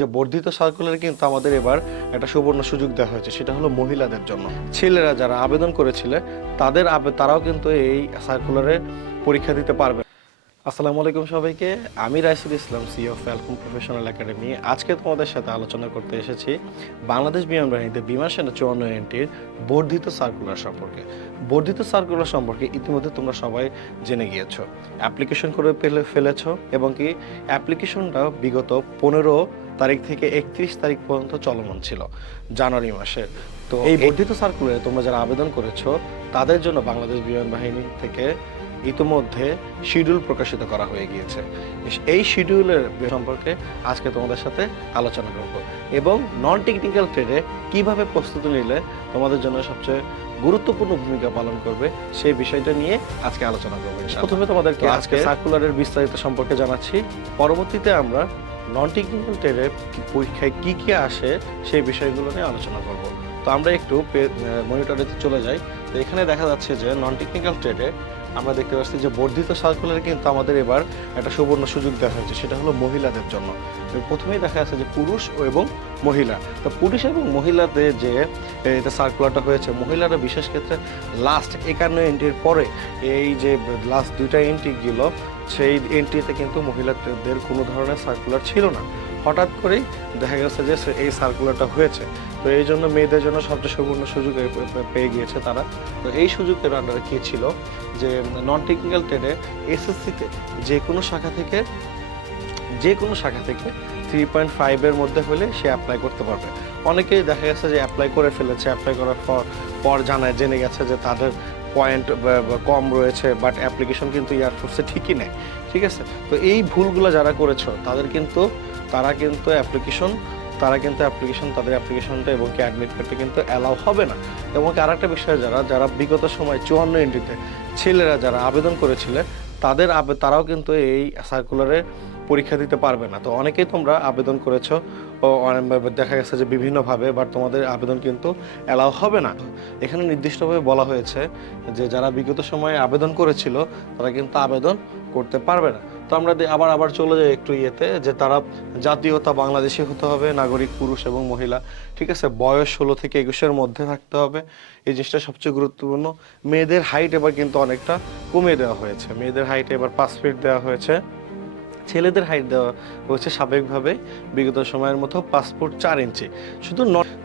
যে বর্ধিত সার্কুলারে কিন্তু আমাদের এবার একটা সুবর্ণ সুযোগ দেওয়া হয়েছে, সেটা হলো মহিলাদের জন্য। ছেলেরা যারা আবেদন করেছিল তারাও কিন্তু এই সার্কুলারে পরীক্ষা দিতে পারবে। আসসালামু আলাইকুম সবাইকে, আমি Raisul Islam, CEO Falcon professional academy. আজকে তোমাদের সাথে আলোচনা করতে এসেছি বাংলাদেশ বিমান বাহিনীতে বিমান সেনা 54 এনটির বর্ধিত সার্কুলার সম্পর্কে। বর্ধিত সার্কুলার সম্পর্কে ইতিমধ্যে তোমরা সবাই জেনে গিয়েছো, অ্যাপ্লিকেশন করে ফেলেছো এবং কি অ্যাপ্লিকেশনটা বিগত 15 তারিখ থেকে 31 তারিখ পর্যন্ত চলমান ছিল, জানুয়ারি মাসের। তো এই বর্ধিত সার্কুলারে তোমরা যারা আবেদন করেছো তাদের জন্য বাংলাদেশ বিমান বাহিনী থেকে ইতিমধ্যে শিডিউল প্রকাশিত করা হয়ে গিয়েছে। এই শিডিউলের সম্পর্কে আজকে তোমাদের সাথে আলোচনা করব এবং নন টেকনিক্যাল ট্রেডে কিভাবে প্রস্তুতি নিলে তোমাদের জন্য সবচেয়ে গুরুত্বপূর্ণ ভূমিকা পালন করবে সেই বিষয়টা নিয়ে আজকে আলোচনা করবো। প্রথমে তোমাদেরকে আজকে সার্কুলারের বিস্তারিত সম্পর্কে জানাচ্ছি, পরবর্তীতে আমরা নন টেকনিক্যাল ট্রেডে পরীক্ষায় কি কি আসে সেই বিষয়গুলো নিয়ে আলোচনা করব। তো আমরা একটু মনিটরে চলে যাই। তো এখানে দেখা যাচ্ছে যে নন টেকনিক্যাল ট্রেডে আমরা দেখতে পাচ্ছি যে বর্ধিত সার্কুলারে কিন্তু আমাদের এবার একটা সুবর্ণ সুযোগ দেওয়া হয়েছে, সেটা হলো মহিলাদের জন্য। প্রথমেই দেখা যাচ্ছে যে পুরুষ এবং মহিলা। তো পুরুষ এবং মহিলাদের যে এটা সার্কুলারটা হয়েছে, মহিলারা বিশেষ ক্ষেত্রে লাস্ট 51 এন্ট্রির পরে এই যে লাস্ট দুইটা এন্ট্রি গেল, সেই এন্ট্রিতে কিন্তু মহিলাদের কোনো ধরনের সার্কুলার ছিল না। হঠাৎ করেই দেখা গেছে যে এই সার্কুলারটা হয়েছে। তো এই জন্য মেয়েদের জন্য সবচেয়ে সুবর্ণ সুযোগ পেয়ে গিয়েছে তারা। তো এই সুযোগের আন্ডারে কী ছিল যে নন টেকনিক্যাল ট্রেডে এসএসসিতে যে কোনো শাখা থেকে 3.5 মধ্যে হলে সে অ্যাপ্লাই করতে পারবে। অনেকেই দেখা গেছে যে অ্যাপ্লাই করে ফেলেছে, অ্যাপ্লাই করার পর জেনে গেছে যে তাদের পয়েন্ট কম রয়েছে, বাট অ্যাপ্লিকেশন কিন্তু এয়ারফোর্সে ঠিকই নেয়। ঠিক আছে, তো এই ভুলগুলো যারা করেছো তারা কিন্তু তাদের অ্যাপ্লিকেশনটা এবং কি অ্যাডমিট কার্ডটা কিন্তু অ্যালাউ হবে না। এবং আরেকটা বিষয়, যারা বিগত সময় 54 এন্ট্রিতে ছেলেরা যারা আবেদন করেছিল তারাও কিন্তু এই সার্কুলারে পরীক্ষা দিতে পারবে না। তো অনেকেই তোমরা আবেদন করেছো দেখা গেছে যে বিভিন্নভাবে, বাট তোমাদের আবেদন কিন্তু অ্যালাউ হবে না। এখানে নির্দিষ্টভাবে বলা হয়েছে যে যারা বিগত সময়ে আবেদন করেছিল তারা কিন্তু আবেদন করতে পারবে না। তো আমরা আবার চলে যাই একটু যে তারা জাতীয়তা বাংলাদেশি হতে হবে, নাগরিক পুরুষ এবং মহিলা। ঠিক আছে, বয়স 16 থেকে 21-এর মধ্যে থাকতে হবে, এই জিনিসটা সবচেয়ে গুরুত্বপূর্ণ। মেয়েদের হাইট এবার কিন্তু অনেকটা কমিয়ে দেওয়া হয়েছে, মেয়েদের হাইট এবার 5 ফিট দেওয়া হয়েছে। ছেলেদের হাইট দেওয়া হয়েছে স্বাভাবিকভাবে বিগত সময়ের মতো 5 ফুট 4 ইঞ্চি। শুধু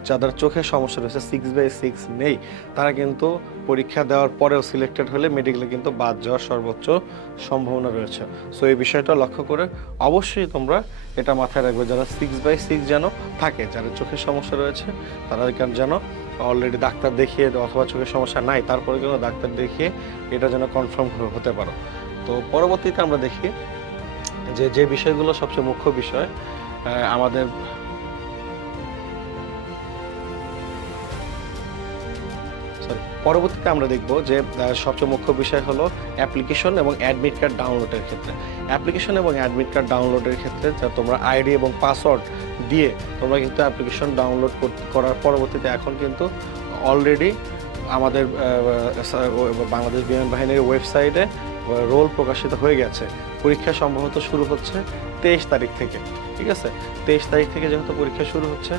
যাদের চোখের সমস্যা রয়েছে 6/6 নেই, তারা কিন্তু পরীক্ষা দেওয়ার পরেও সিলেক্টেড হলে মেডিকেলে কিন্তু বাদ যাওয়ার সর্বোচ্চ সম্ভাবনা রয়েছে। সো এই বিষয়টা লক্ষ্য করে অবশ্যই তোমরা এটা মাথায় রাখবে, যারা 6/6 যেন থাকে, যাদের চোখের সমস্যা রয়েছে তারা যেন অলরেডি ডাক্তার দেখিয়ে, অথবা চোখের সমস্যা নাই তারপরে কিন্তু ডাক্তার দেখিয়ে এটা যেন কনফার্ম হতে পারো। তো পরবর্তীতে আমরা দেখি যে বিষয়গুলো সবচেয়ে মুখ্য বিষয় আমাদের পরবর্তীতে আমরা দেখব যে সবচেয়ে মুখ্য বিষয় হলো অ্যাপ্লিকেশন এবং অ্যাডমিট কার্ড ডাউনলোডের ক্ষেত্রে। অ্যাপ্লিকেশন এবং অ্যাডমিট কার্ড ডাউনলোডের ক্ষেত্রে তোমরা আইডি এবং পাসওয়ার্ড দিয়ে তোমরা কিন্তু অ্যাপ্লিকেশন ডাউনলোড করার পরবর্তীতে এখন কিন্তু অলরেডি আমাদের বাংলাদেশ বিমান বাহিনীর ওয়েবসাইটে রোল প্রকাশিত হয়ে গেছে। পরীক্ষা সম্ভবত শুরু হচ্ছে 23 তারিখ থেকে। ঠিক আছে, 23 তারিখ থেকে যেহেতু পরীক্ষা শুরু হচ্ছে,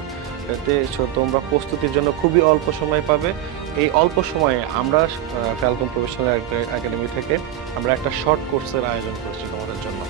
তোমরা প্রস্তুতির জন্য খুবই অল্প সময় পাবে। এই অল্প সময়ে আমরা ফ্যালকন প্রফেশনাল একাডেমি থেকে আমরা একটা শর্ট কোর্সের আয়োজন করছি তোমাদের জন্য।